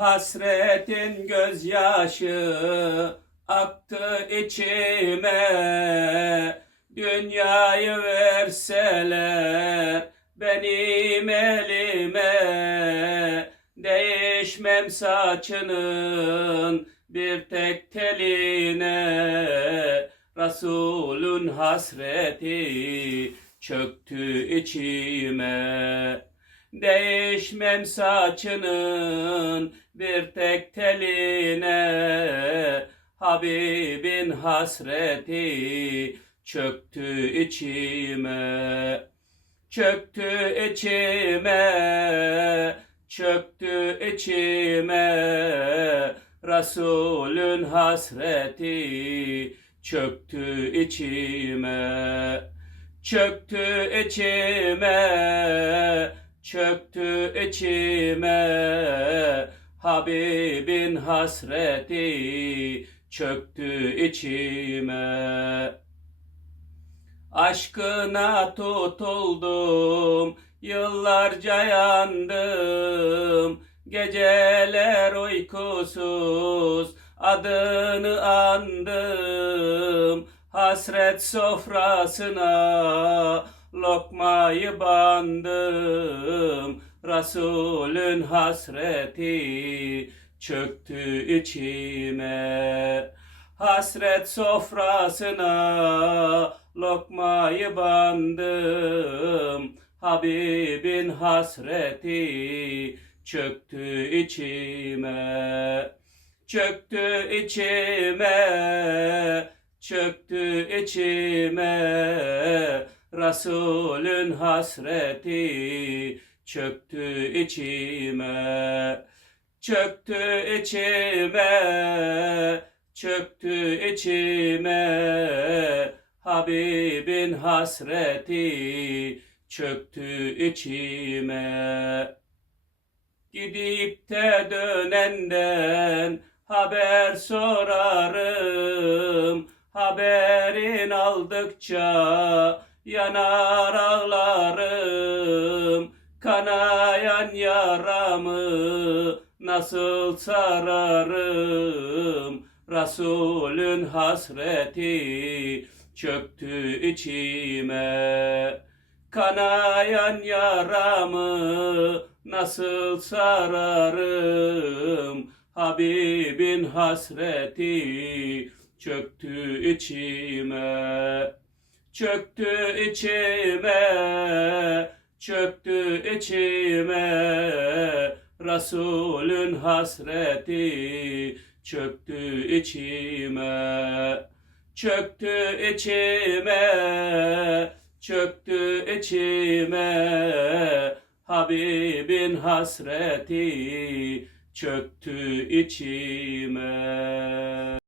Hasretin gözyaşı aktı içime. Dünyayı verseler benim elime. Değişmem saçının bir tek teline. Resulün hasreti çöktü içime Değişmem saçının bir tek teline. Habibin hasreti çöktü içime. Çöktü içime Çöktü içime. Resulün hasreti çöktü içime. Çöktü içime Çöktü içime Habibin hasreti çöktü içime Aşkına tutuldum, yıllarca yandım. Geceler uykusuz adını andım. Hasret sofrasına lokmayı bandım. Resulün hasreti çöktü içime. Hasret sofrasına lokmayı bandım. Habibin hasreti çöktü içime. Çöktü içime, çöktü içime. Resulün hasreti çöktü içime. Çöktü içime, çöktü içime. Habibin hasreti çöktü içime. Gidip de dönenden haber sorarım. Haberin aldıkça yanar ağlarım. Kanayan yaramı nasıl sararım? Resulün hasreti çöktü içime. Kanayan yaramı nasıl sararım? Habibin hasreti çöktü içime. Çöktü içime, çöktü içime. Resulün hasreti çöktü içime. Çöktü içime, çöktü içime. Habibin hasreti çöktü içime.